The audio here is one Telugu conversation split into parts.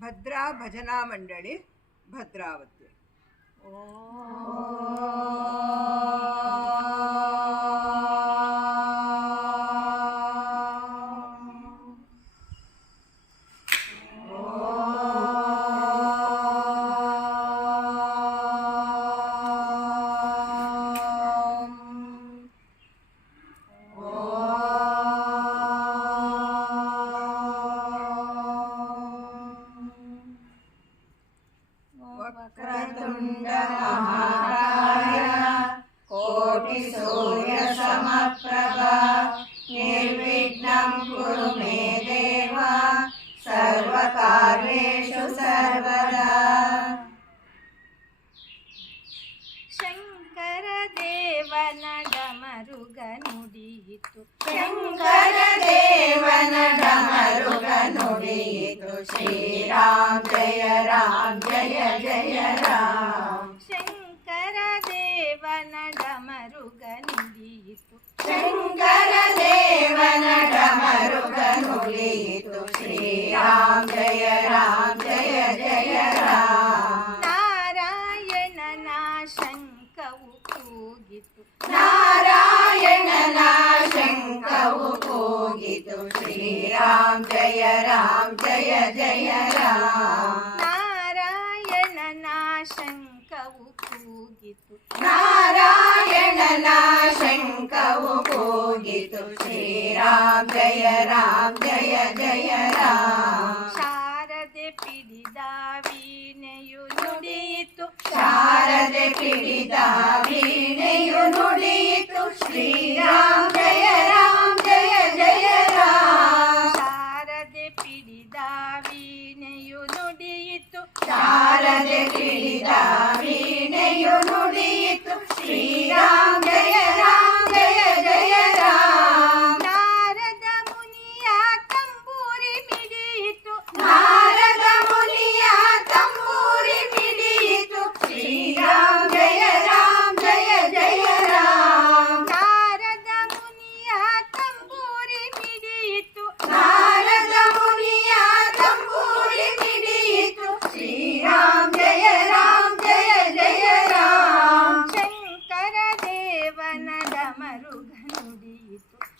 भद्रा भजना मंडली भद्रावती ओ। ದೇವನ ಡಮರುಗ ನುಡಿಯಿತು ಶಂಕರ ದೇವನ ಡಮರುಗ ನುಡಿಯಿತು ಶ್ರೀರಾಮ್ ಜಯ ರಾಮ್ ಜಯ ಜಯ ರಾಮ್ ಶಂಕರ ದೇವನ ಡಮರುಗ ನುಡಿಯಿತು ಶಂಕರ ದೇವನ ಶಂಕವು ಕೂಗಿತು ನಾರಾಯಣನ ಶಂಕವು ಕೂಗಿತು ಶ್ರೀರಾಮ್ ಜಯ ರಾಮ್ ಜಯ ಜಯ ರಾಮ್ ನಾರಾಯಣನ ಶಂಕವು ಕೂಗಿತು ನಾರಾಯಣನ ಶಂಕವು ಕೂಗಿತು ಶ್ರೀರಾಮ್ ಜಯ ರಾಮ್ ಜಯ ಜಯ ಶಾರದೆ ಪಿಡಿದ ವೀಣೆಯು ನುಡಿಯಿತು ಶ್ರೀರಾಮ್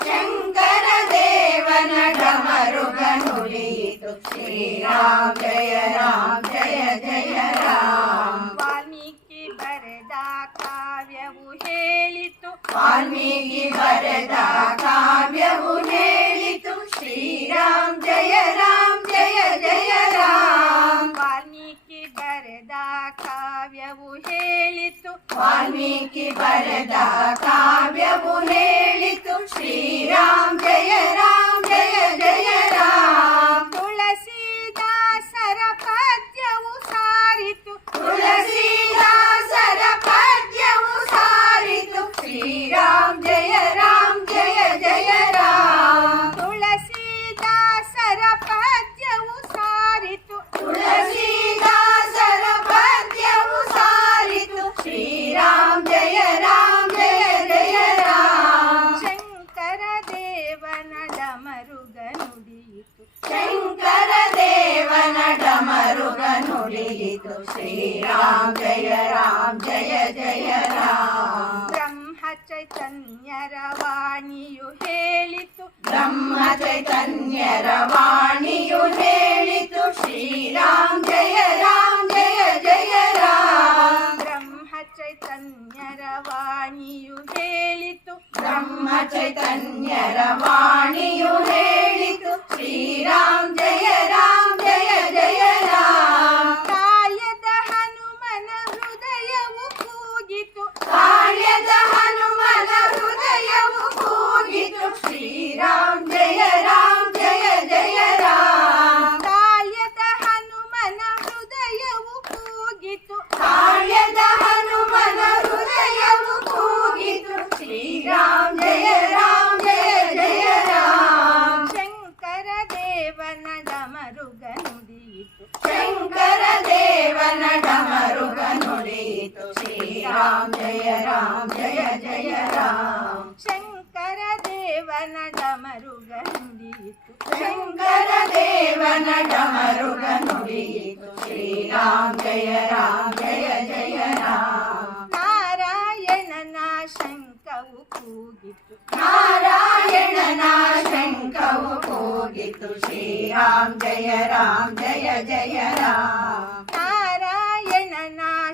शङ्करदेवन गमरुगनुनीतु श्रीराम जय राम जय जय राम वाल्मीकि बरद काव्यवु हेलितु वाल्मीकि बरद काव्यवु हेलितु श्रीराम जय राम जय जय राम वाल्मीकि बरद काव्यवु हेलितु वाल्मीकि बरद काव्यवु हेलितु ದೇವನ ಡಮರುಗ ನುಡಿಯಿತು ಶಂಕರ ದೇವನ ಡಮರುಗ ನುಡಿಯಿತು ಶ್ರೀರಾಮ್ ಜಯ ರಾಮ್ ಜಯ ಜಯ ರಾಮ್ ಬ್ರಹ್ಮ ಚೈತನ್ಯರ ವಾಣಿಯು ಹೇಳಿತು ಬ್ರಹ್ಮ ಚೈತನ್ಯರ ವಾಣಿಯು ಹೇಳಿತು ಶ್ರೀರಾಮ್ ಜಯ ರಾಮ್ ಜಯ ಜಯ நேரவாணியுன் కనకమరుగనుడితు శ్రీరామ. జయ రామ జయ జయ రామ. శంకర దేవనటమరుగనుడితు శంకర దేవనటమరుగనుడితు శ్రీరామ. జయ రామ జయ జయ రామ. నారాయణన శంకవు కూగితు నారాయణన శంకవు కూగితు శ్రీరామ. జయ రామ జయ జయ రామ.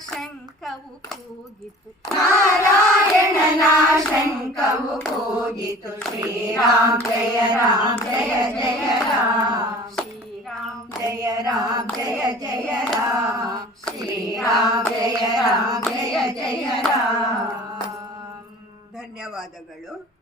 ಶಂಕವು ಕೂಗಿತು. ನಾರಾಯಣನ ಶಂಕವು ಕೂಗಿತು. ಶ್ರೀರಾಮ್ ಜಯ ರಾಮ್ ಜಯ ಜಯ ರಾಮ್. ಶ್ರೀರಾಮ್ ಜಯ ರಾಮ್ ಜಯ ಜಯ ರಾಮ್. ಶ್ರೀರಾಮ್ ಜಯ ರಾಮ್ ಜಯ ಜಯ ರಾಮ್. ಧನ್ಯವಾದಗಳು.